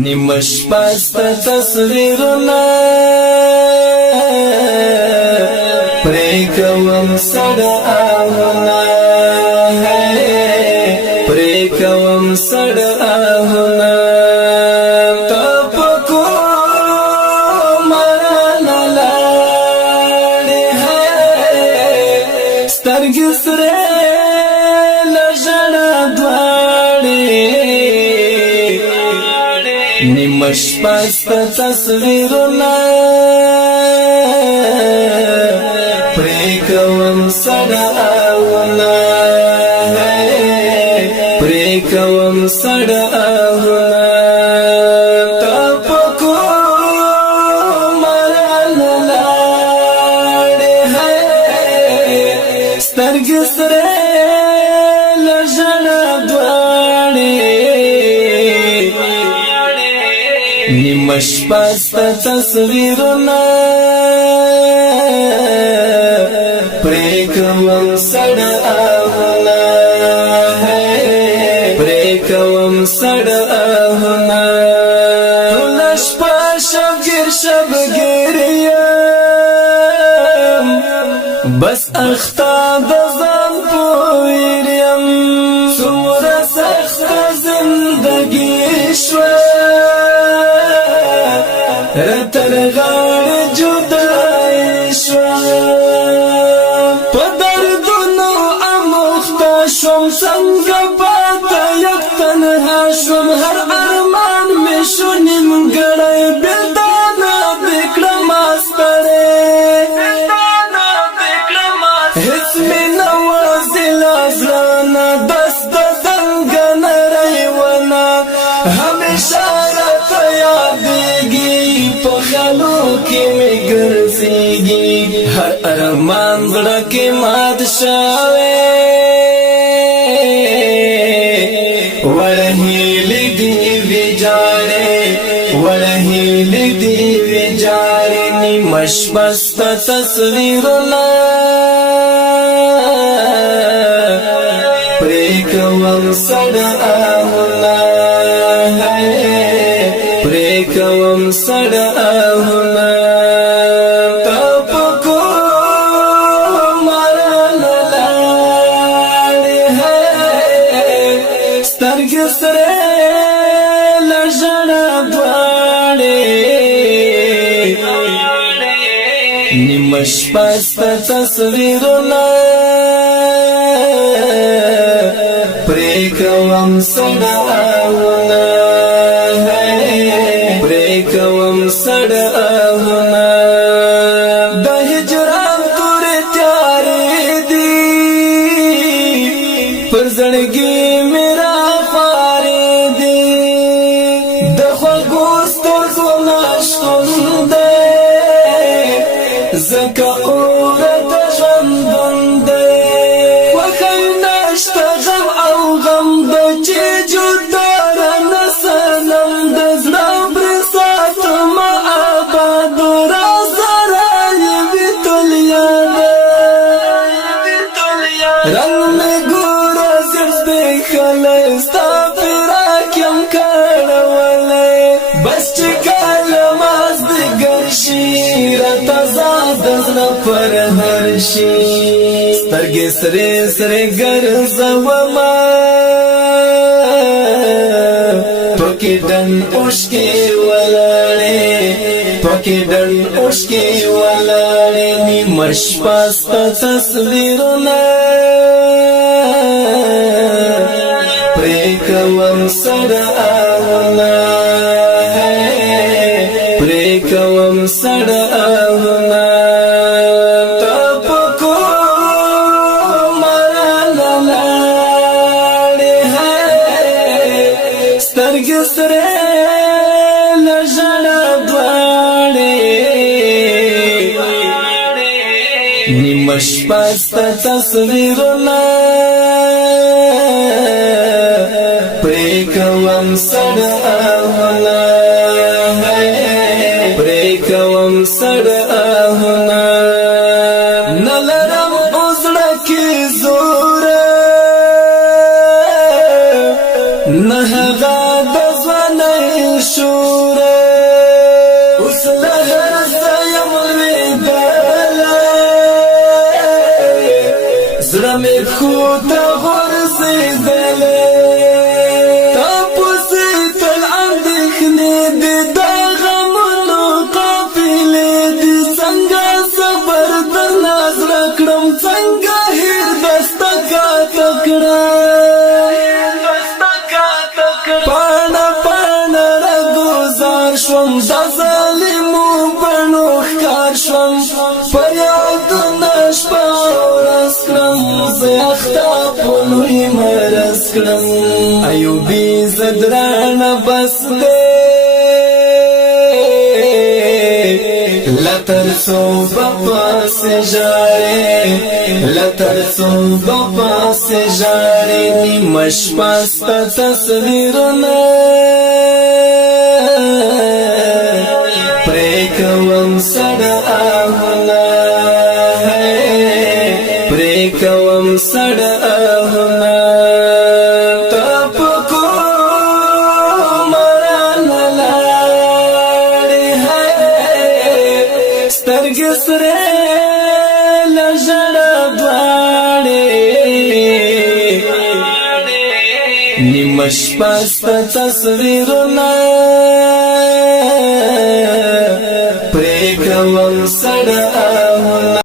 نیمش پست تصویرنا پریکوم سڑاونا پریکوم سڑاونا تپکو مرانا لاڑی سترگی سرے لجڑا دواری نیمش پست تصویرنا پریکوم سڑاونا پریکوم سڑاونا تپکو مرانا لاڑی سترگی سرے لجڑا دواری نیمش پست تصویرنا پریکوم سڑاونا پریکوم سڑاونا لش پا شبگیر شبگیریم بس اختا دزان پویریم سمرا سخت زندگی شوی رتر غاڑ جدائی شوام پا دردنو اموختا شوم سنگ باتا یک تنها شوم هر ارمان میں شونیم گڑای بیلدانا بکرم آسترے حس میں نوازی لازرانا دست دنگن ریوانا ہمیشہ رت یادیگی پخلو کی میں گرزیگی ہر ارمان زڑا کی مات شاوے ورہیلی دیوی جاڑے ورہیلی دیوی جاڑے نیمش پست تصویرنا پریکوم سڑاونا پریکوم سڑاونا تپکو مرانا لاڑی سترگی سرے لجڑا دواری نیمش پست تصویرنا پریکوم سڑاونا پریکوم سڑاونا دا ہجران توری تیاری دی پر زڑگی میرا خواری دی دا خواگوست زناشتن دے زکا اورت جندن دے وخی نشت غم او غم دا چی جدارا نسلم دا زراب رسات ما آباد رازرائی بیتل یادا رنگ میں گورا زرز دیکھلے ستا پیراکیم کڑولے بس چکال ماز دگرشی رتا زادزنا پر ہرشی سترگی سرے سرے گرزوما پکی ڈن اوشکی ولاڑے پکی ڈن اوشکی ولاڑے نیمش پست تصویرنا پریکوم سڑاونا پریکوم سڑاونا تپکو مرانا لاڑی سترگی سرے لجڑا دواری نیمش پست تصویرنا پریکوم سڑاونا پریکوم سڑاونا نلرم ازڑا کی زور نه غاد زنه شو ته غورځېدلې تپوسې تل اندېښنې دي د غمونو قافلې دي څنګه صبر درنه زړه کړم څنګه هېر دسته کاته کړم پاڼه پاڼه راګوزار شوم د ظالمو بڼو ښکار شوم پر یادونه شپه ورځ کړم زه اخته په لوی مرض کړم ایوبي زه درانه بس دی لتر څو به پاسې ژاړې لتر څو به پاسې ژاړې نیمه شپه ستا تصویرونه پرې کوم سړه آهونه پرې کوم سړه آهونه ته په کومه رانه لاړې سترګې سرې له ژړا دواړې نیمه شپه ستا تصویرونه پرې کوم سړه